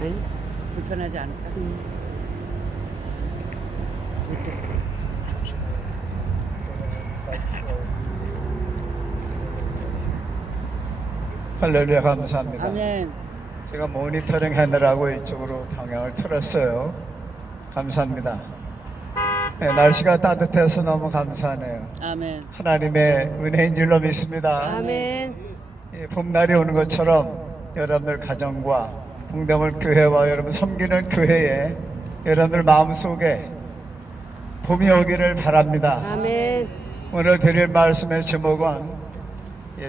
아니, 불편하지 않을까? 할렐루야, 감사합니다. 아멘. 제가 모니터링 하느라고 이쪽으로 방향을 틀었어요. 감사합니다. 네, 날씨가 따뜻해서 너무 감사하네요. 아멘. 하나님의 은혜인 줄로 믿습니다. 아멘. 봄날이 오는 것처럼 여러분들 가정과 동대문 교회와 여러분 섬기는 교회에 여러분들 마음속에 봄이 오기를 바랍니다. 아멘. 오늘 드릴 말씀의 제목은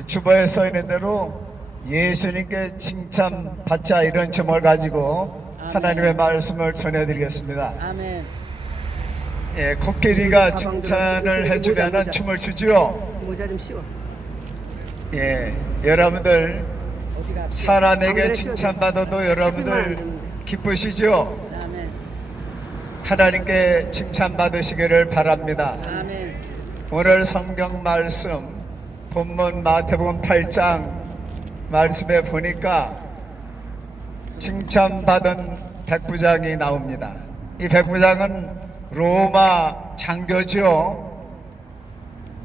주보에 써 있는 대로 예수님께 칭찬받자, 이런 제목을 가지고 하나님의 말씀을 전해드리겠습니다. 아멘. 코끼리가 칭찬을 해주면 춤을 추죠. 모자 좀 씌워. 여러분들 어디가? 사람에게 칭찬받아도 여러분들 기쁘시죠? 아멘. 하나님께 칭찬받으시기를 바랍니다. 아멘. 오늘 성경 말씀 본문 마태복음 8장 말씀에 보니까 칭찬받은 백부장이 나옵니다. 이 백부장은 로마 장교죠.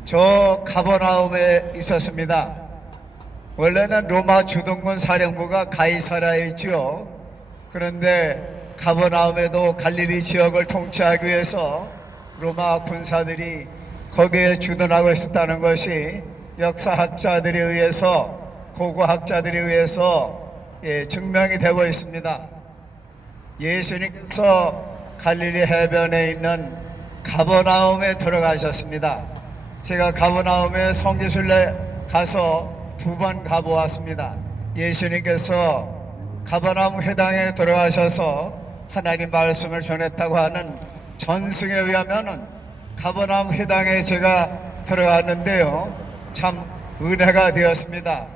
저 가버나움에 있었습니다. 원래는 로마 주둔군 사령부가 가이사라에 있죠. 그런데 가버나움에도 갈릴리 지역을 통치하기 위해서 로마 군사들이 거기에 주둔하고 있었다는 것이 역사학자들에 의해서, 고고학자들에 의해서 증명이 되고 있습니다. 예수님께서 갈릴리 해변에 있는 가버나움에 들어가셨습니다. 제가 가버나움에 성지순례 가서 2번 가보았습니다. 예수님께서 가버나움 회당에 들어가셔서 하나님 말씀을 전했다고 하는 전승에 의하면은 가버나움 회당에 제가 들어갔는데요, 참 은혜가 되었습니다.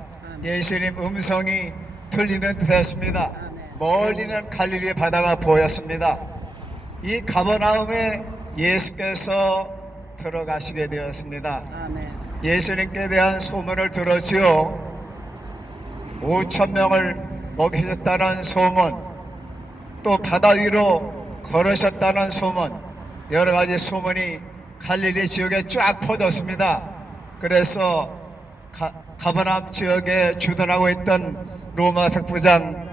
예수님 음성이 들리는 듯 했습니다. 멀리는 갈릴리 바다가 보였습니다. 이 가버나움에 예수께서 들어가시게 되었습니다. 아멘. 예수님께 대한 소문을 들었지요. 5,000명을 먹이셨다는 소문, 또 바다 위로 걸으셨다는 소문, 여러 가지 소문이 갈릴리 지역에 쫙 퍼졌습니다. 그래서 가버나움 지역에 주둔하고 있던 로마 백부장,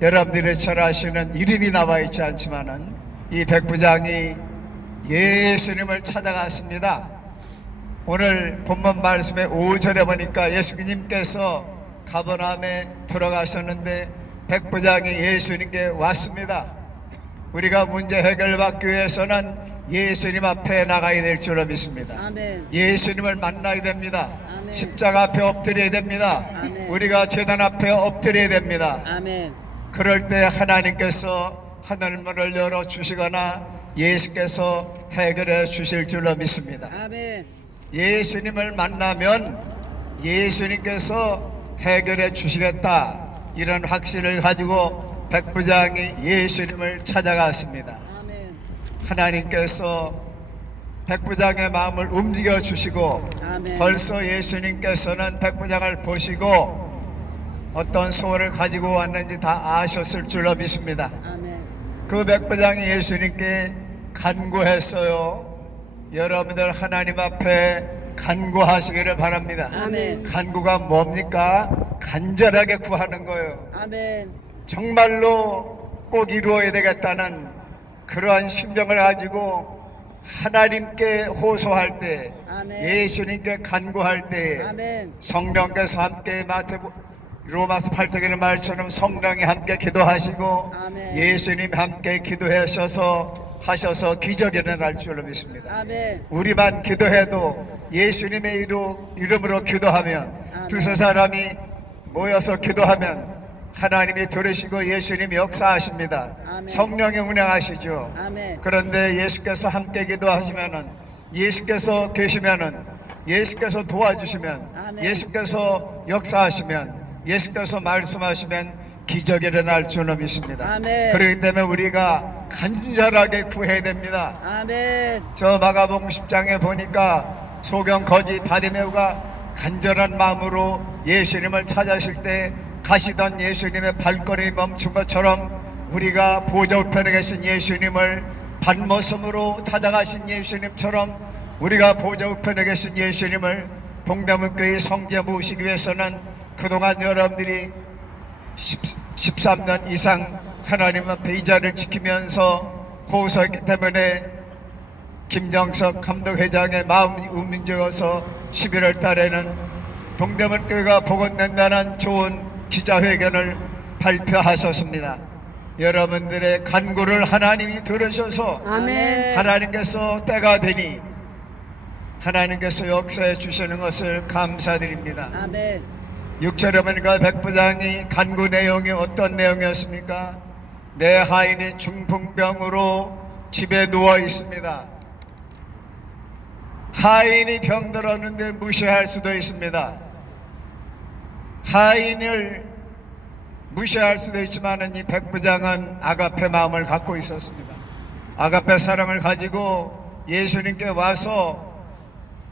여러분들이 잘 아시는 이름이 나와 있지 않지만은 이 백부장이 예수님을 찾아갔습니다. 오늘 본문 말씀의 5절에 보니까 예수님께서 가버나움에 들어가셨는데 백부장이 예수님께 왔습니다. 우리가 문제 해결받기 위해서는 예수님 앞에 나가야 될 줄로 믿습니다. 아멘. 예수님을 만나야 됩니다. 아멘. 십자가 앞에 엎드려야 됩니다. 아멘. 우리가 제단 앞에 엎드려야 됩니다. 아멘. 그럴 때 하나님께서 하늘문을 열어주시거나 예수께서 해결해 주실 줄로 믿습니다. 아멘. 예수님을 만나면 예수님께서 해결해 주시겠다, 이런 확신을 가지고 백부장이 예수님을 찾아갔습니다. 아멘. 하나님께서 백부장의 마음을 움직여 주시고 아멘. 벌써 예수님께서는 백부장을 보시고 어떤 소원을 가지고 왔는지 다 아셨을 줄로 믿습니다. 아멘. 그 백부장이 예수님께 간구했어요. 여러분들 하나님 앞에 간구하시기를 바랍니다. 아멘. 간구가 뭡니까? 간절하게 구하는 거예요. 아멘. 정말로 꼭 이루어야 되겠다는 그러한 심정을 가지고 하나님께 호소할 때, 아멘. 예수님께 간구할 때 아멘. 성령께서 함께 로마서 8장의 말처럼 성령이 함께 기도하시고 아멘. 예수님 함께 기도하셔서 기적이 일어날 줄로 믿습니다. 아멘. 우리만 기도해도 예수님의 이름으로 기도하면, 아멘. 두세 사람이 모여서 기도하면 하나님이 들으시고 예수님이 역사하십니다. 아멘. 성령이 운행하시죠. 아멘. 그런데 예수께서 함께 기도하시면은, 예수께서 계시면은, 예수께서 도와주시면, 아멘. 예수께서 역사하시면, 예수께서 말씀하시면 기적이 일어날 줄로 믿습니다. 아멘. 그렇기 때문에 우리가 간절하게 구해야 됩니다. 아멘. 저 마가복음 10장에 보니까 소경 거지 바디메오가 간절한 마음으로 예수님을 찾으실 때 가시던 예수님의 발걸음이 멈춘 것처럼 우리가 보좌 우편에 계신 예수님을 반모섬으로 찾아가신 예수님처럼 우리가 보좌 우편에 계신 예수님을 동대문교회 성지에 모시기 위해서는 그동안 여러분들이 13년 이상 하나님 앞에 이 자리를 지키면서 호소했기 때문에 김정석 감독회장의 마음이 움직여서 11월 달에는 동대문교회가 복원된다는 좋은 기자회견을 발표하셨습니다. 여러분들의 간구를 하나님이 들으셔서 아멘. 하나님께서 때가 되니 하나님께서 역사해 주시는 것을 감사드립니다. 아멘. 육체로만과 백부장이 간구 내용이 어떤 내용이었습니까? 내 하인이 중풍병으로 집에 누워 있습니다. 하인이 병들었는데 무시할 수도 있습니다. 하인을 무시할 수도 있지만 이 백부장은 아가페 마음을 갖고 있었습니다. 아가페 사랑을 가지고 예수님께 와서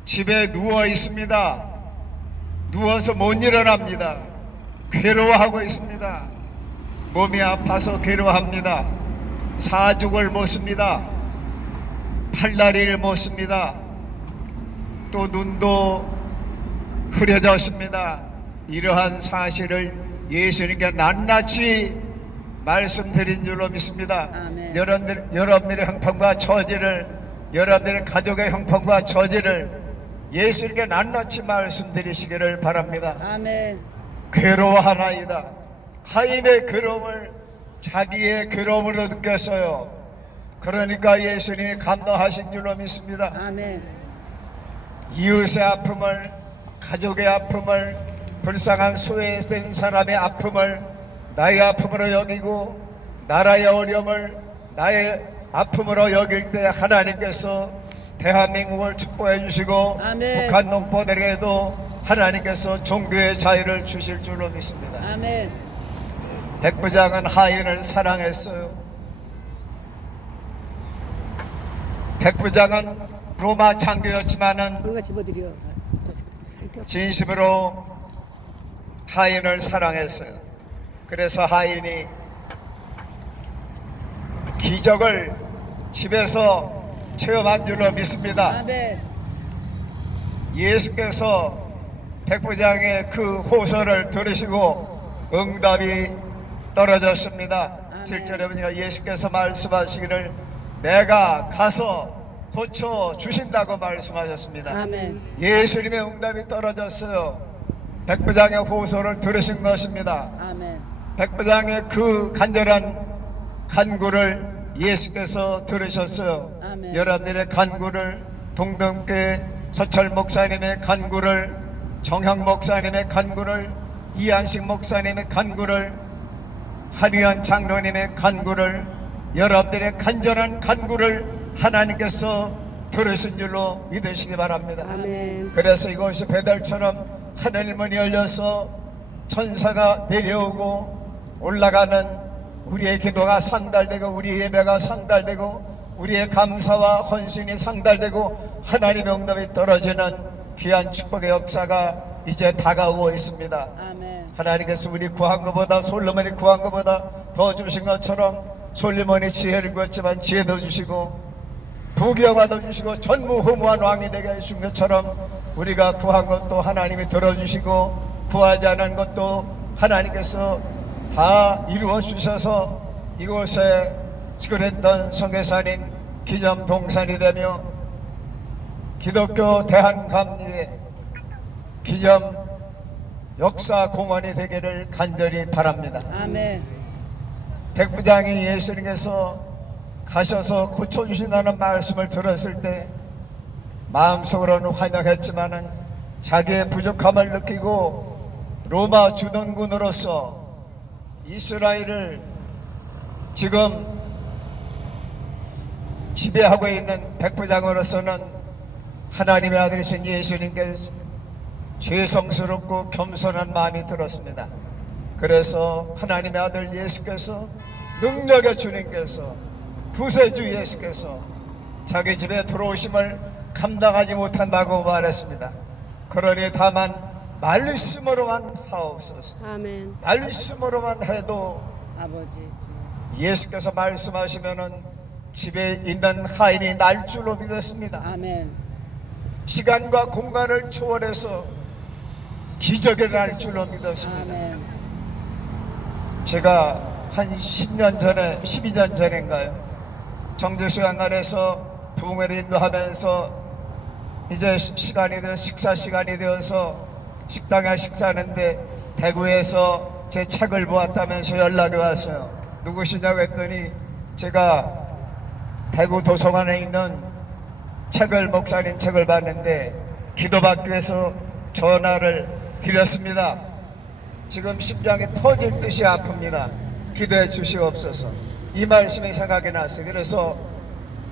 집에 누워 있습니다. 누워서 못 일어납니다. 괴로워하고 있습니다. 몸이 아파서 괴로워합니다. 사죽을 못 씁니다. 팔다리를 못 씁니다. 또 눈도 흐려졌습니다. 이러한 사실을 예수님께 낱낱이 말씀드린 줄로 믿습니다. 아멘. 여러분들의 형편과 처지를, 여러분들의 가족의 형편과 처지를 예수님께 낱낱이 말씀드리시기를 바랍니다. 아멘. 괴로워하나이다. 하인의 괴로움을 자기의 괴로움으로 느꼈어요. 그러니까 예수님이 감당하신 줄로 믿습니다. 아멘. 이웃의 아픔을, 가족의 아픔을, 불쌍한 소외된 사람의 아픔을 나의 아픔으로 여기고 나라의 어려움을 나의 아픔으로 여길 때 하나님께서 대한민국을 축복해 주시고 아멘. 북한 농포들에게도 하나님께서 종교의 자유를 주실 줄로 믿습니다. 아멘. 백부장은 하인을 사랑했어요. 백부장은 로마 장교였지만은 우리가 집어드려. 진심으로 하인을 사랑했어요. 그래서 하인이 기적을 집에서 체험한 줄로 믿습니다. 아멘. 예수께서 백부장의 그 호소를 들으시고 응답이 떨어졌습니다. 아멘. 7절에 보니까 예수께서 말씀하시기를 내가 가서 고쳐 주신다고 말씀하셨습니다. 아멘. 예수님의 응답이 떨어졌어요. 백부장의 호소를 들으신 것입니다. 아멘. 백부장의 그 간절한 간구를 예수께서 들으셨어요. 아멘. 여러분들의 간구를, 동병교회 서철 목사님의 간구를, 정형 목사님의 간구를, 이한식 목사님의 간구를, 한의원 장로님의 간구를, 여러분들의 간절한 간구를 하나님께서 들으신 줄로 믿으시기 바랍니다. 아멘. 그래서 이것이 배달처럼 하늘 문이 열려서 천사가 내려오고 올라가는 우리의 기도가 상달되고 우리의 예배가 상달되고 우리의 감사와 헌신이 상달되고 하나님의 응답이 떨어지는 귀한 축복의 역사가 이제 다가오고 있습니다. 아멘. 하나님께서 우리 구한 것보다 솔로몬이 구한 것보다 더 주신 것처럼 솔로몬이 지혜를 구했지만 지혜도 주시고 부귀영화도 주시고 전무후무한 왕이 되게 해주신 것처럼 우리가 구한 것도 하나님이 들어주시고 구하지 않은 것도 하나님께서 다 이루어 주셔서 이곳에 지구했던 성회산인 기념동산이 되며 기독교 대한감리의 기념 역사 공원이 되기를 간절히 바랍니다. 아멘. 백부장이 예수님께서 가셔서 고쳐주신다는 말씀을 들었을 때 마음속으로는 환영했지만은 자기의 부족함을 느끼고 로마 주둔군으로서 이스라엘을 지금 지배하고 있는 백부장으로서는 하나님의 아들이신 예수님께 죄성스럽고 겸손한 마음이 들었습니다. 그래서 하나님의 아들 예수께서 능력의 주님께서 구세주 예수께서 자기 집에 들어오심을 감당하지 못한다고 말했습니다. 그러니 다만 말씀으로만 하옵소서. 아멘. 말씀으로만 해도 아버지. 예수께서 말씀하시면은 집에 있는 하인이 날 줄로 믿었습니다. 아멘. 시간과 공간을 초월해서 기적이 날 줄로 믿었습니다. 아멘. 제가 한 10년 전에 12년 전인가요, 정주수양관에서 부흥회를 인도하면서 이제 시간이 되어 식사 시간이 되어서 식당에 식사하는데 대구에서 제 책을 보았다면서 연락이 왔어요. 누구시냐고 했더니 제가 대구 도서관에 있는 목사님 책을 봤는데 기도받기 위해서 전화를 드렸습니다. 지금 심장이 터질 듯이 아픕니다. 기도해 주시옵소서. 이 말씀이 생각이 났어요. 그래서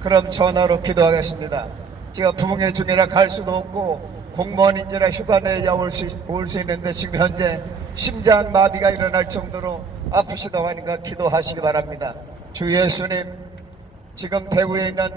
그럼 전화로 기도하겠습니다. 제가 부흥회 중이라 갈 수도 없고 공무원인지라 휴가 내야 올 수 있는데 지금 현재 심장 마비가 일어날 정도로 아프시다고 하니까 기도하시기 바랍니다. 주 예수님, 지금 대구에 있는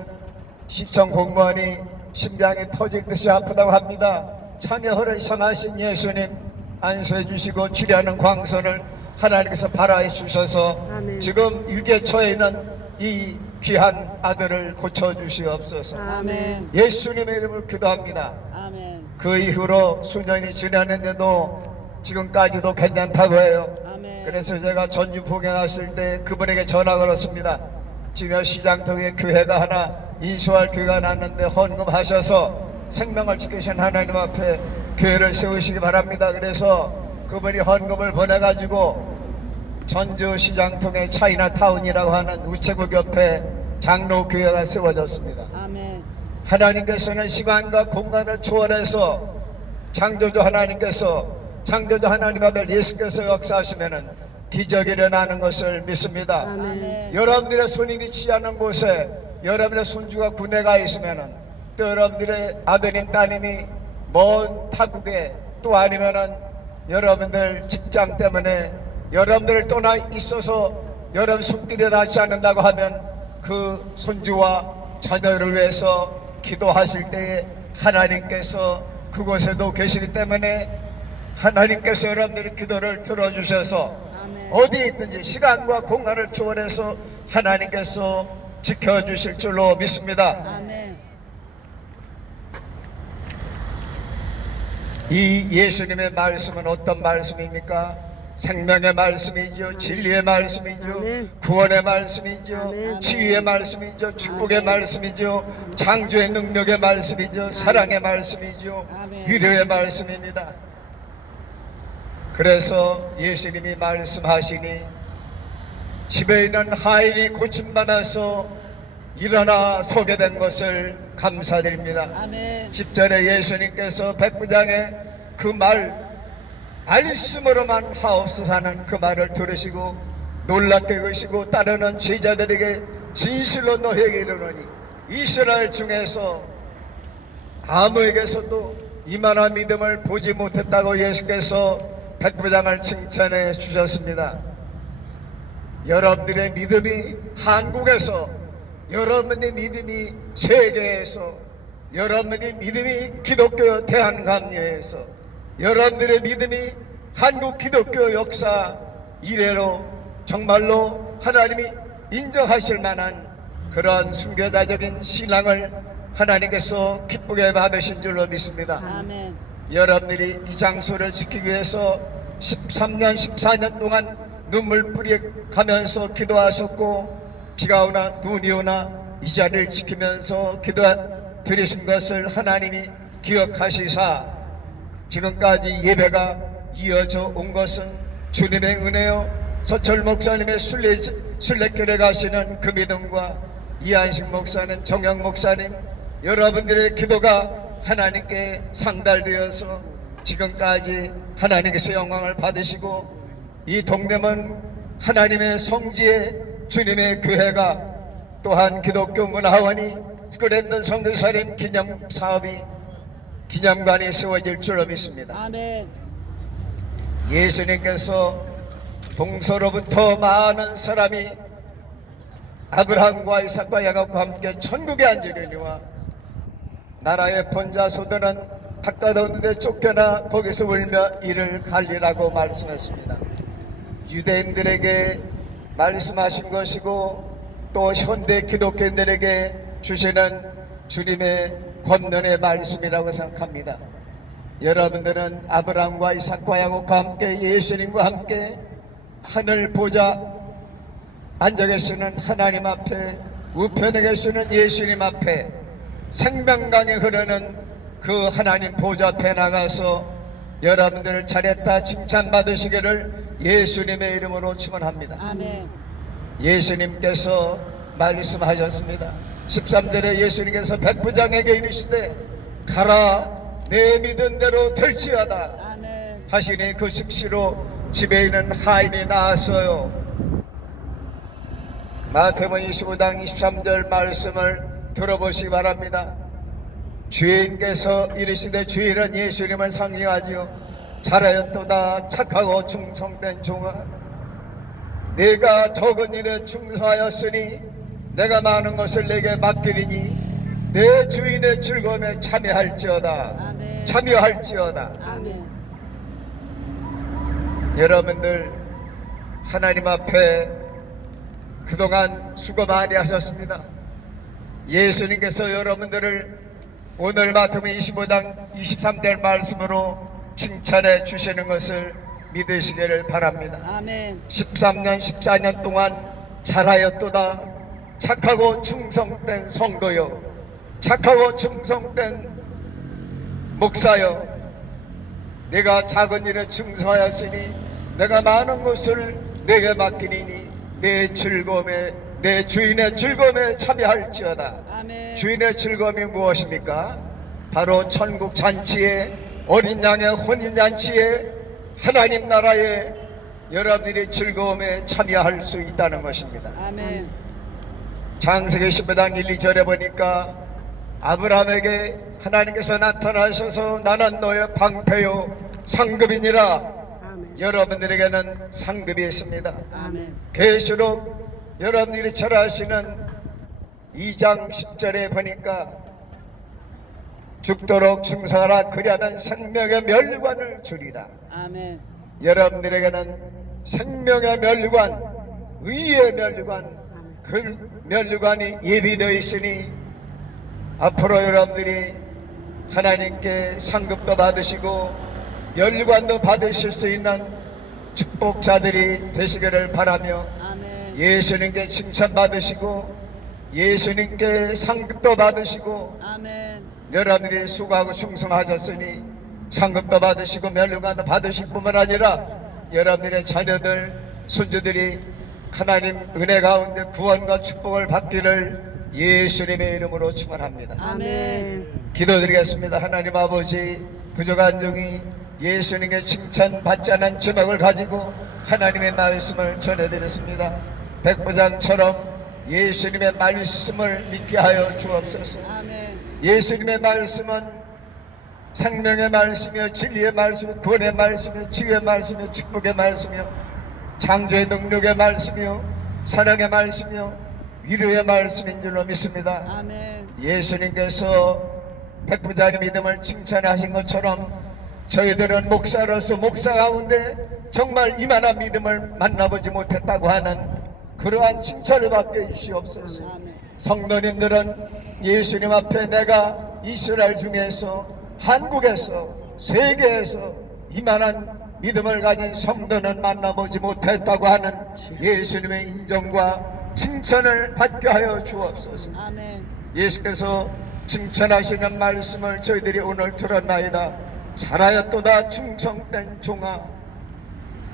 시청 공무원이 심장이 터질 듯이 아프다고 합니다. 창녀허를 선하신 예수님, 안수해 주시고 치료하는 광선을 하나님께서 발하해 주셔서 아멘. 지금 유계처에 있는 이 귀한 아들을 고쳐주시옵소서. 아멘. 예수님의 이름으로 기도합니다. 아멘. 그 이후로 수년이 지났는데도 지금까지도 괜찮다고 해요. 아멘. 그래서 제가 전주 부흥회 갔을 때 그분에게 전화 걸었습니다. 지금 시장통에 교회가 하나 인수할 교회가 났는데 헌금하셔서 생명을 지키신 하나님 앞에 교회를 세우시기 바랍니다. 그래서 그분이 헌금을 보내가지고 전주 시장통에 차이나타운이라고 하는 우체국 옆에 장로교회가 세워졌습니다. 아멘. 하나님께서는 시간과 공간을 초월해서 창조주 하나님 아들 예수께서 역사하시면은 기적이 일어나는 것을 믿습니다. 아멘. 여러분들의 손이 미치지 않는 곳에 여러분의 손주가 군대가 있으면은, 또 여러분들의 아드님 따님이 먼 타국에, 또 아니면은 여러분들 직장 때문에 여러분들을 떠나 있어서 여러분 손길이 닿지 않는다고 하면 그 손주와 자녀를 위해서 기도하실 때에 하나님께서 그곳에도 계시기 때문에 하나님께서 여러분들의 기도를 들어주셔서 아멘. 어디에 있든지 시간과 공간을 초월해서 하나님께서 지켜주실 줄로 믿습니다. 아멘. 이 예수님의 말씀은 어떤 말씀입니까? 생명의 말씀이죠. 진리의 말씀이죠. 아멘. 구원의 말씀이죠. 아멘. 치유의 말씀이죠. 축복의 말씀이죠. 창조의 능력의 말씀이죠. 사랑의 말씀이죠. 아멘. 위로의 말씀입니다. 그래서 예수님이 말씀하시니 집에 있는 하인이 고침받아서 일어나 서게 된 것을 감사드립니다. 아멘. 10절에 예수님께서 백부장의 그 말씀으로만 하옵소서 하는 그 말을 들으시고 놀랍게 여기시고 따르는 제자들에게 진실로 너희에게 이르노니 이스라엘 중에서 아무에게서도 이만한 믿음을 보지 못했다고 예수께서 백부장을 칭찬해 주셨습니다. 여러분들의 믿음이 한국에서, 여러분의 믿음이 세계에서, 여러분의 믿음이 기독교 대한감리에서, 여러분들의 믿음이 한국 기독교 역사 이래로 정말로 하나님이 인정하실 만한 그러한 순교자적인 신앙을 하나님께서 기쁘게 받으신 줄로 믿습니다. 아멘. 여러분들이 이 장소를 지키기 위해서 13년 14년 동안 눈물 뿌리 가면서 기도하셨고, 비가 오나 눈이 오나 이 자리를 지키면서 기도 드리신 것을 하나님이 기억하시사 지금까지 예배가 이어져 온 것은 주님의 은혜요, 서철 목사님의 순례길에 가시는 그 믿음과 이한식 목사님, 정영 목사님, 여러분들의 기도가 하나님께 상달되어서 지금까지 하나님께서 영광을 받으시고, 이 동네문 하나님의 성지에 주님의 교회가, 또한 기독교 문화원이 스크랜던 선교사님 기념 사업이, 기념관이 세워질 줄로 믿습니다. 아멘. 예수님께서 동서로부터 많은 사람이 아브라함과 이삭과 야곱과 함께 천국에 앉으려니와 나라의 본자소들은 바깥 어느 데 쫓겨나 거기서 울며 이를 갈리라고 말씀했습니다. 유대인들에게 말씀하신 것이고 또 현대 기독교인들에게 주시는 주님의 권면의 말씀이라고 생각합니다. 여러분들은 아브라함과 이삭과 야곱과 함께 예수님과 함께 하늘 보좌 앉아 계시는 하나님 앞에 우편에 계시는 예수님 앞에 생명강에 흐르는 그 하나님 보좌 앞에 나가서 여러분들을 잘했다 칭찬받으시기를 예수님의 이름으로 축원합니다. 아멘. 예수님께서 말씀하셨습니다. 13절에 예수님께서 백부장에게 이르시되 가라 내 믿은 대로 될지어다 아멘. 하시니 그 즉시로 집에 있는 하인이 나왔어요. 마태복음 25장 23절 말씀을 들어보시기 바랍니다. 주인께서 이르시되 주인은 예수님을 상징하지요. 잘하였도다 착하고 충성된 종아 내가 적은 일에 충성하였으니 내가 많은 것을 내게 맡기리니 내 주인의 즐거움에 참여할지어다. 아멘. 참여할지어다. 아멘. 여러분들 하나님 앞에 그동안 수고 많이 하셨습니다. 예수님께서 여러분들을 오늘 마태복음 25장 23절 말씀으로 칭찬해 주시는 것을 믿으시기를 바랍니다. 아멘. 13년 14년 동안 잘하였도다 착하고 충성된 성도요 착하고 충성된 목사요 내가 작은 일에 충성하였으니 내가 많은 것을 내게 맡기리니 내 즐거움에 내 주인의 즐거움에 참여할지어다. 아멘. 주인의 즐거움이 무엇입니까? 바로 천국 잔치에 어린 양의 혼인 잔치에 하나님 나라에 여러분들이 즐거움에 참여할 수 있다는 것입니다. 아멘. 창세기 15장 1, 2절에 보니까 아브라함에게 하나님께서 나타나셔서 나는 너의 방패요 상급이니라. 아멘. 여러분들에게는 상급이 있습니다. 아멘. 계시록 여러분들이 잘 아시는 2장 10절에 보니까 죽도록 충성하라 그리하면 생명의 멸관을 주리라. 아멘. 여러분들에게는 생명의 멸관, 의의 멸관, 그 멸관이 예비되어 있으니 앞으로 여러분들이 하나님께 상급도 받으시고 멸관도 받으실 수 있는 축복자들이 되시기를 바라며 아멘. 예수님께 칭찬받으시고 예수님께 상급도 받으시고 아멘. 여러분들이 수고하고 충성하셨으니 상급도 받으시고 멸류관도 받으실 뿐만 아니라 여러분들의 자녀들 손주들이 하나님 은혜 가운데 구원과 축복을 받기를 예수님의 이름으로 축원합니다. 아멘. 기도드리겠습니다. 하나님 아버지 부족한 종이 예수님의 칭찬받지 않은 제목을 가지고 하나님의 말씀을 전해드렸습니다. 백부장처럼 예수님의 말씀을 믿게 하여 주옵소서. 아멘. 예수님의 말씀은 생명의 말씀이요 진리의 말씀이요 구원의 말씀이요 지혜의 말씀이요 축복의 말씀이요 창조의 능력의 말씀이요 사랑의 말씀이요 위로의 말씀인 줄로 믿습니다. 아멘. 예수님께서 백부장의 믿음을 칭찬하신 것처럼 저희들은 목사로서 목사 가운데 정말 이만한 믿음을 만나보지 못했다고 하는 그러한 칭찬을 받게 해주시옵소서. 아멘. 성도님들은 예수님 앞에 내가 이스라엘 중에서 한국에서 세계에서 이만한 믿음을 가진 성도는 만나보지 못했다고 하는 예수님의 인정과 칭찬을 받게 하여 주옵소서. 아멘. 예수께서 칭찬하시는 말씀을 저희들이 오늘 들었나이다. 잘하였도다 충성된 종아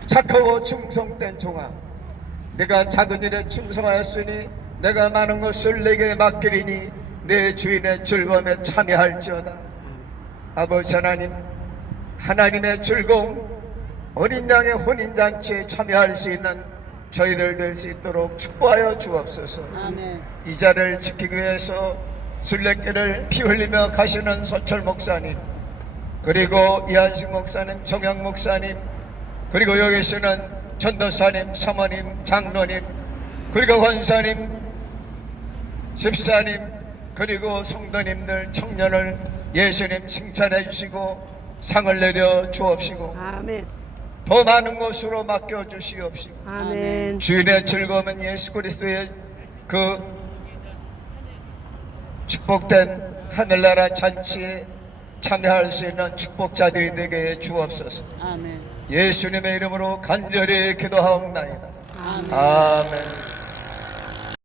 착하고 충성된 종아 내가 작은 일에 충성하였으니 내가 많은 것을 내게 맡기리니 내 주인의 즐거움에 참여할지어다. 아버지 하나님 하나님의 즐거움 어린 양의 혼인잔치에 참여할 수 있는 저희들 될 수 있도록 축복하여 주옵소서. 아멘. 이 자를 지키기 위해서 순례길을 피 흘리며 가시는 서철 목사님 그리고 이한식 목사님 정영 목사님 그리고 여기 계시는 전도사님 사모님 장로님 그리고 권사님 집사님 그리고 성도님들 청년을 예수님 칭찬해 주시고 상을 내려 주옵시고 아멘. 더 많은 것으로 맡겨 주시옵시고 아멘. 주인의 즐거움은 예수 그리스도의 그 축복된 하늘나라 잔치에 참여할 수 있는 축복자들이 되게 주옵소서. 아멘. 예수님의 이름으로 간절히 기도하옵나이다. 아멘. 아멘.